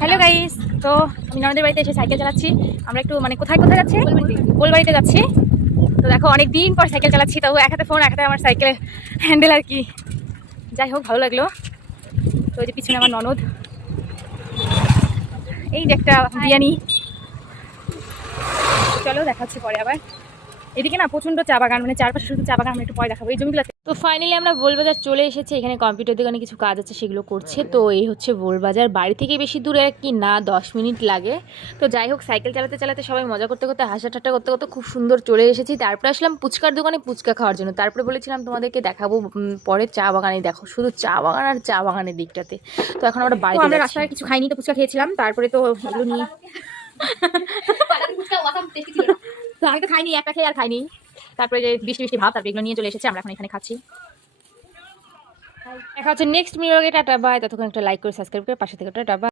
Hello guys, তো আমি ননদের বাড়িতে এসে সাইকেল চালাচ্ছি। আমরা একটু মানে কোথায় কোথায় যাচ্ছি, গোলবাড়িতে যাচ্ছি। তো দেখো অনেক দিন পর সাইকেল চালাচ্ছি, তাও এক হাতে ফোন এক হাতে আমার সাইকেলের হ্যান্ডেল আর কি। যাই হোক ভালো লাগলো। তো ওই যে পিছনে আমার ননদ, এই যে একটা বিরিয়ানি। চলো দেখা হচ্ছে পরে আবার। এদিকে না প্রচন্ড চা বাগান, মানে চারপাশে শুধু চা বাগান। আমি একটু পরে দেখাবো এই জমিগুলোতে। তো ফাইনালি আমরা বোলবাজার চলে এসেছি। এখানে কম্পিউটার দোকানে কিছু কাজ আছে, সেগুলো করছে। তো এই হচ্ছে বোলবাজার, বাড়ি থেকে বেশি দূরে আর কি না, 10 মিনিট লাগে। তো যাই হোক সাইকেল চালাতে চালাতে সবাই মজা করতে করতে হাসা ঠাট্টা করতে করতে খুব সুন্দর চলে এসেছি। তারপরে আসলাম ফুচকার দোকানে ফুচকা খাওয়ার জন্য। তারপরে বলেছিলাম তোমাদেরকে দেখাবো পরে চা বাগানে, দেখো শুধু চা বাগান আর চা বাগানের দিকটাতে। তো এখন আমরা বাড়িতে আমরা রাস্তায় কিছু খাইনি, তো ফুচকা খেয়েছিলাম। তারপরে তো এগুলো নিয়ে তো আমি তো খাইনি, একটা খেয়ে আর খাইনি। তারপরে যে বৃষ্টি বৃষ্টি ভাব, তারপরে এগুলো নিয়ে চলে এসেছে। আমরা এখন এখানে খাচ্ছি। দেখা হচ্ছে নেক্সট ভিডিওতে। Tata bye. ততক্ষণ একটা লাইক করে সাবস্ক্রাইব করে পাশে থেকে টাটা বাই।